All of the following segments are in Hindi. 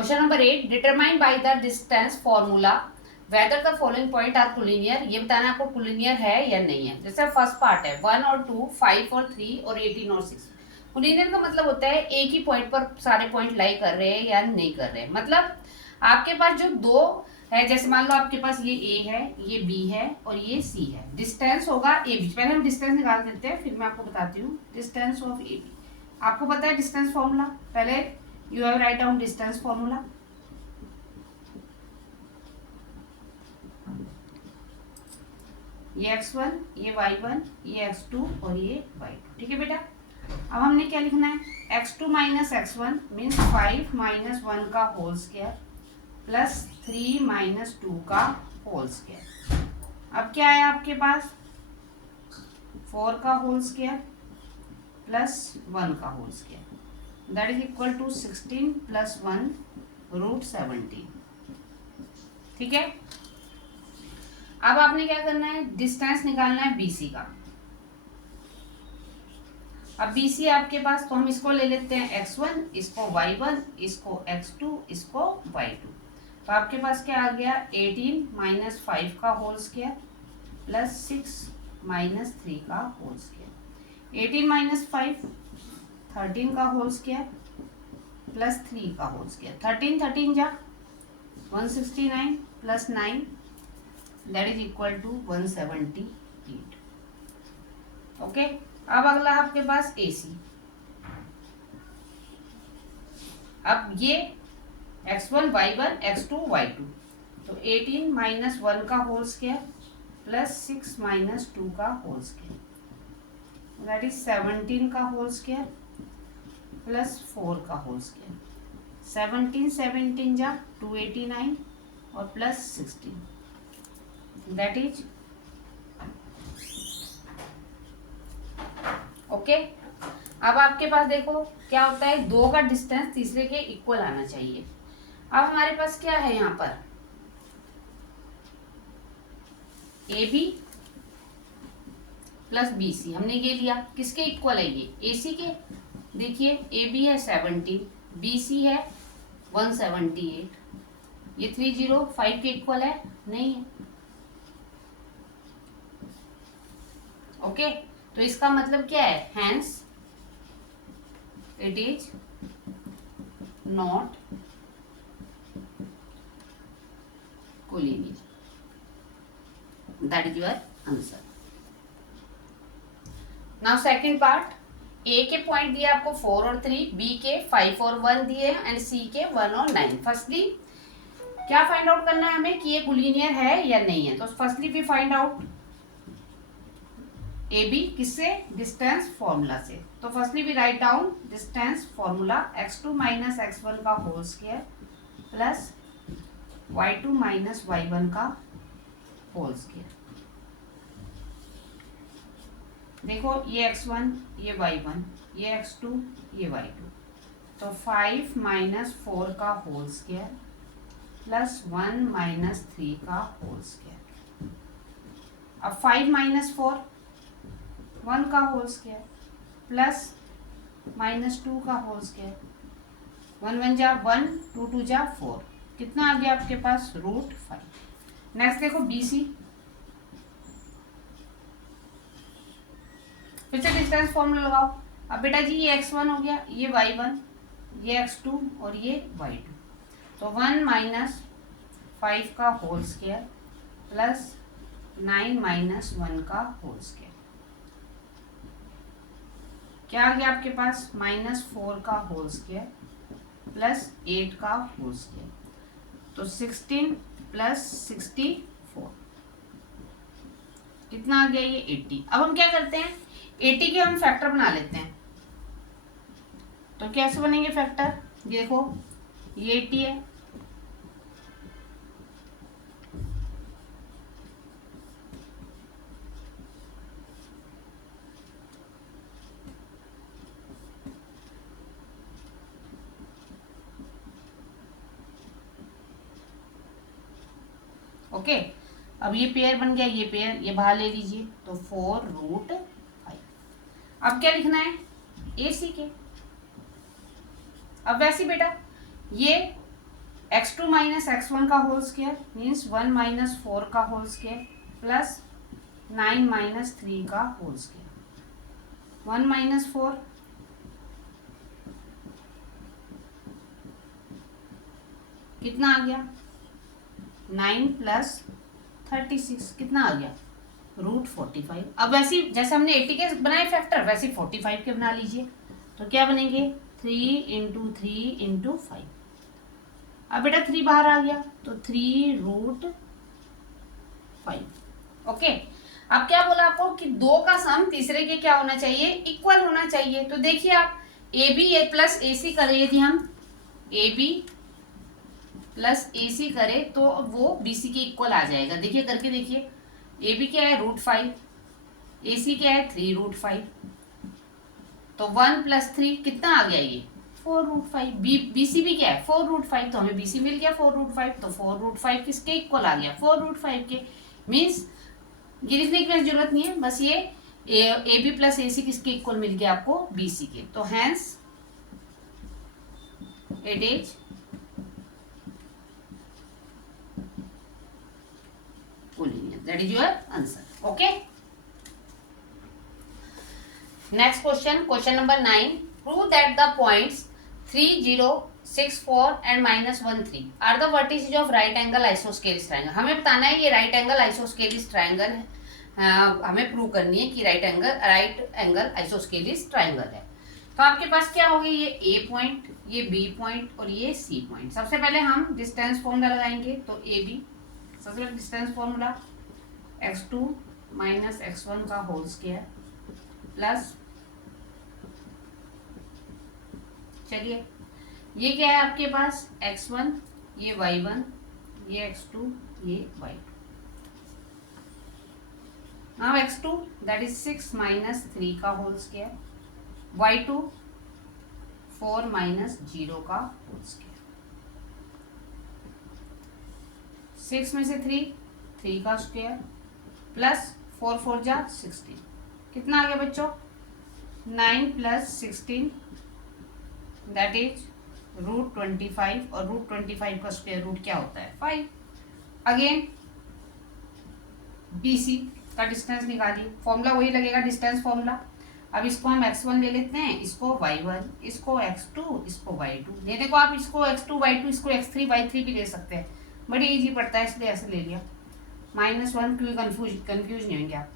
Question number 8, determine by the distance formula whether the following point are collinear. ये बताना है आपको कोलिनियर है या नहीं है। जैसे फर्स्ट पार्ट है 1 और 2, 5 और 3 और 18 और 6। कोलिनियर का मतलब होता है एक ही पॉइंट पर सारे पॉइंट लाई कर रहे हैं या नहीं कर रहे हैं। मतलब आपके पास जो दो है, जैसे मान लो आपके पास ये ए है, ये बी है और ये सी है। डिस्टेंस होगा ए बी। पहले हम डिस्टेंस निकाल देते हैं, फिर मैं आपको बताती हूँ डिस्टेंस ऑफ ए बी। आपको पता है डिस्टेंस फॉर्मूला। पहले you have right down distance formula. ये x1, ये y1, ये x2 और ये y2। ठीक है बेटा। अब हमने क्या लिखना है, x2 minus x1 means 5 minus 1 का होल स्क्वायर प्लस 3 माइनस 2 का होल स्क्वायर। अब क्या है आपके पास, 4 का होल स्क्वायर प्लस 1 का whole square, that is equal to 16 plus 1 root 17। ठीक है। अब आपने क्या करना है, डिस्टेंस निकालना है बीसी का। अब बीसी आपके पास, तो हम इसको ले लेते हैं x1, इसको y1, इसको x2, इसको y2। तो आपके पास क्या आ गया, 18 माइनस 5 का होल स्क्वायर प्लस 6 माइनस 3 का होल स्क्वायर। 18 माइनस 5 13 का होल स्क्वायर प्लस 3 का होल स्क्वायर। 13 13 जा 169 plus 9 that is equal to 178। Okay. अब अगला आपके पास AC। अब ये x1 y1 x2 y2, तो 18 माइनस 1 का होल स्क्वायर प्लस 6 माइनस 2 का होल स्क्वायर, दैट इज 17 का होल स्क्वायर प्लस 4 का होल स्क्वायर। 17 17 जा 289 और प्लस 16, दैट इज ओके। अब आपके पास देखो क्या होता है, दो का डिस्टेंस तीसरे के इक्वल आना चाहिए। अब हमारे पास क्या है यहाँ पर, A B plus B C. हमने ये लिया, किसके इक्वल है ये, ए सी के। देखिए ए बी है 17, बी सी है 178, ये 305 के इक्वल है, नहीं है। ओके। तो इसका मतलब क्या है, hence it is not collinear, that is your answer. Now second part, A के पॉइंट दिए आपको 4 और 3, बी के 5 और 1 दिए एंड सी के 1 और 9। फर्स्टली क्या फाइंड आउट करना है हमें कि ये कोलिनियर है या नहीं है। तो firstly we find out A B, किससे, डिस्टेंस फॉर्मूला से। तो firstly we write down distance formula, x2 minus x1 का whole square plus y2 minus y1 का होल स्क्वायर। देखो ये x1, ये y1, ये x2, ये y2, तो 5 माइनस 4 का होल स्क्वायर प्लस 1 माइनस 3 का होल स्क्वायर। अब 5 माइनस 4 1 का होल स्क्वायर प्लस माइनस 2 का होल स्क्वायर, 1 1 जा 1, 2 2 जा 4, कितना आ गया आपके पास, रूट 5। नेक्स्ट देखो BC, फिर से डिस्टेंस फॉर्मूला लगाओ। अब बेटा जी ये x1 हो गया, ये y1, ये x2 और ये y2, तो 1 माइनस 5 का होल स्क्वायर प्लस 9 माइनस 1 का होल स्क्वायर, क्या आ गया आपके पास, माइनस 4 का होल स्क्वायर प्लस 8 का होल स्क्वायर, तो 16 प्लस 64, कितना आ गया ये 80। अब हम क्या करते हैं, 80 के हम फैक्टर बना लेते हैं। तो कैसे बनेंगे फैक्टर, देखो ये 80 है, ओके। अब ये पेयर बन गया, ये पेयर ये बाहर ले लीजिए, तो 4 रूट 5। अब क्या लिखना है, AC के। अब वैसे बेटा ये x2 माइनस x1 का होल स्क्वायर मीन्स 1 माइनस 4 का होल स्क्वायर प्लस 9 माइनस 3 का होल स्क्वायर। 1 माइनस 4 कितना आ गया, 9 प्लस 36 कितना आ गया, √45। अब वैसे ही जैसे हमने 80 के बनाए फैक्टर वैसे 45 के बना लीजिए। तो क्या बनेंगे 3 इंटू 3 इंटू 5। अब बेटा 3 बाहर आ गया तो 3√5। ओके, अब क्या बोला आपको कि दो का सम तीसरे के क्या होना चाहिए, इक्वल होना चाहिए। तो देखिए आप ए बी ए प्लस ए सी करें, यदि हम ए बी प्लस ए सी करें तो वो बी सी के इक्वल आ जाएगा। देखिए करके देखिए, ए बी क्या है √5, ए सी क्या है 3√5, तो 1 प्लस 3 कितना आ गया ये 4√5। बी सी भी क्या है 4√5, तो हमें बी सी मिल गया 4√5, तो 4√5 किसके इक्वल आ गया 4√5 के। मीन्स ये लिखने की वैसे जरूरत नहीं है, बस ये ए बी प्लस ए सी किसके इक्वल मिल गया आपको बी सी के। तो hence it is collinear, that is your answer. Okay, next question, question number 9, prove that the points 3, 0, 6, 4 and -1, 3 are the vertices of right angle isosceles triangle. हमें बताना है ये राइट एंगल आइसोस्केलिस ट्रायंगल है, हमें प्रूव करनी है कि राइट एंगल आइसोस्केलिस ट्रायंगल है। तो आपके पास क्या होगी, ये ए पॉइंट, ये बी पॉइंट और ये सी पॉइंट। सबसे पहले हम डिस्टेंस फॉर्मूला लगाएंगे। तो ए बी, सबसे पहले distance formula x2 minus x1 का होल स्क्वायर प्लस, चलिए ये क्या है आपके पास x1, ये y1, ये x2, ये y2। Now x2 that is 6 minus 3 का होल स्क्वायर, y2 4 माइनस 0 का होल स्क्वायर। 6 में से 3 का स्क्वायर प्लस 4 4 जा 16, कितना आ गया बच्चों 9 प्लस 16 दैट इज √25, और √25 का स्क्वायर रूट क्या होता है 5। अगेन BC का डिस्टेंस निकालिए, फॉर्मूला वही लगेगा डिस्टेंस फॉर्मूला। अब इसको हम x1 ले लेते हैं, इसको y1, इसको x2, इसको y2। लेने को आप इसको x2 y2, इसको x3 y3 भी ले सकते हैं, बड़ी इजी पड़ता है इसलिए ऐसे ले लिया। -1 क्यों कंफ्यूज नहीं होंगे आप।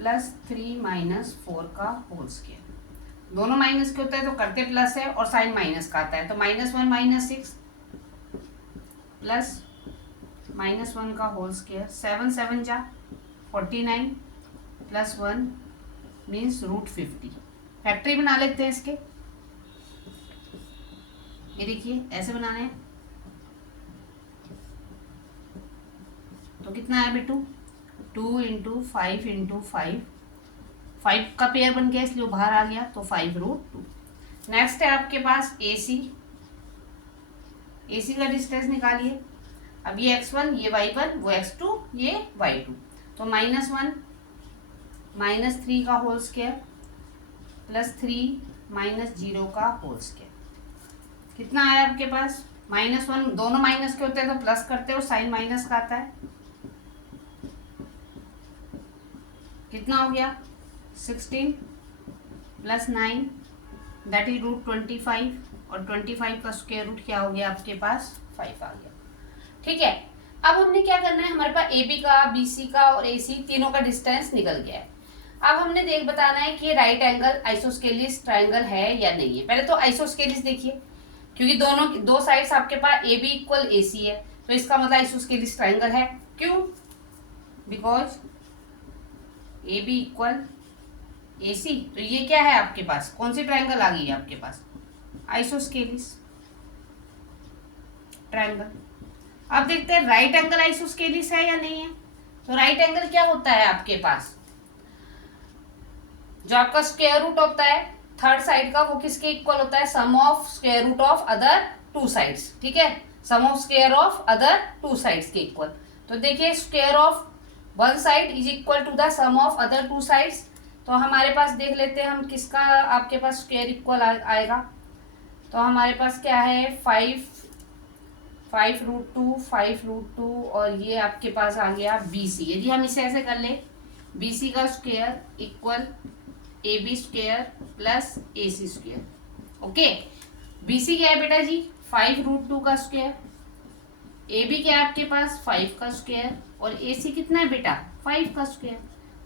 +3 माइनस 4 का होल स्क्वायर, दोनों माइनस के होता है तो करते प्लस है और साइन माइनस का आता है, तो -1 -6 प्लस -1 का होल स्क्वायर, 7 7 जा 49 प्लस 1 मीन्स √50। फैक्टरी बना लेते हैं इसके, ये देखिए ऐसे बनाने हैं। तो कितना है बेटू 2 इंटू 5 इंटू 5, 5 का पेयर बन गया इसलिए वो बाहर आ गया, तो 5√2। नेक्स्ट है आपके पास AC, AC का डिस्टेंस निकालिए। अब ये x1, ये y1, वो x2, ये y2, तो -1 -3 का होल स्क्वायर प्लस 3 माइनस 0 का होल स्क्वायर। कितना आया आपके पास -1, दोनों माइनस के होते हैं तो प्लस करते हो, साइन माइनस का आता है, कितना हो गया 16 प्लस 9 दैट इज √25, और 25 का स्क्वायर रूट क्या हो गया आपके पास 5 आ गया। ठीक है, अब हमने क्या करना है, हमारे पास AB का, BC का और AC तीनों का डिस्टेंस निकल गया है। अब हमने बताना है कि राइट एंगल आइसोस्केलिस ट्रायंगल है या नहीं है। पहले तो आइसोस्केलिस देखिए, क्योंकि दो साइड्स आपके पास AB इक्वल AC है, तो इसका मतलब आइसोस्केलिस ट्रायंगल है। क्यों, बिकॉज AB इक्वल AC, तो ये क्या है आपके पास, कौन सी ट्रायंगल आ गई है आपके पास, आइसोस्केलिस ट्रायंगल। अब देखते हैं राइट एंगल आइसोस्केलिस है या नहीं है। तो राइट एंगल क्या होता है आपके पास, जो आपका स्क्वायर रूट होता है थर्ड साइड का, वो किसके इक्वल होता है, sum of square root of other two sides. ठीक है, sum of square of other two sides के इक्वल। तो देखिए square of one side is equal to the sum of other two sides. तो हमारे पास देख लेते हैं हम किसका आपके पास स्क्वायर इक्वल आएगा। तो हमारे पास क्या है, 5√2 5√2 और ये आपके पास आ गया BC। यदि हम इसे ऐसे कर ले, BC का square equal AB square plus AC square. Okay, BC क्या है बेटा जी, 5√2 का स्क्वायर, AB क्या है आपके पास 5 का स्क्वायर, और AC कितना है बेटा 5 का स्क्वायर।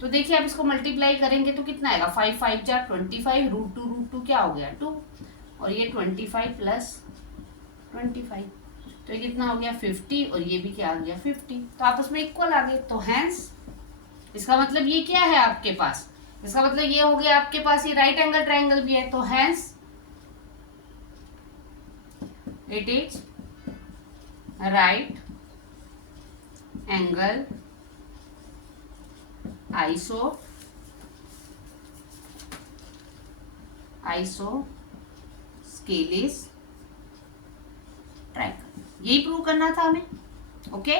तो देखिए आप इसको मल्टीप्लाई करेंगे तो कितना आएगा, 5 5 जा 25, √2 क्या हो गया 2, और ये 25 प्लस 25, तो ये कितना हो गया 50, और ये भी क्या आ गया 50, तो आपस में इक्वल आ गए। तो हैंस इसका मतलब ये क्या है आपके पास, इसका मतलब ये हो गया आपके पास ये राइट एंगल ट्राइंगल भी है। तो hence it is right angle isosceles triangle, यही प्रूव करना था हमें। ओके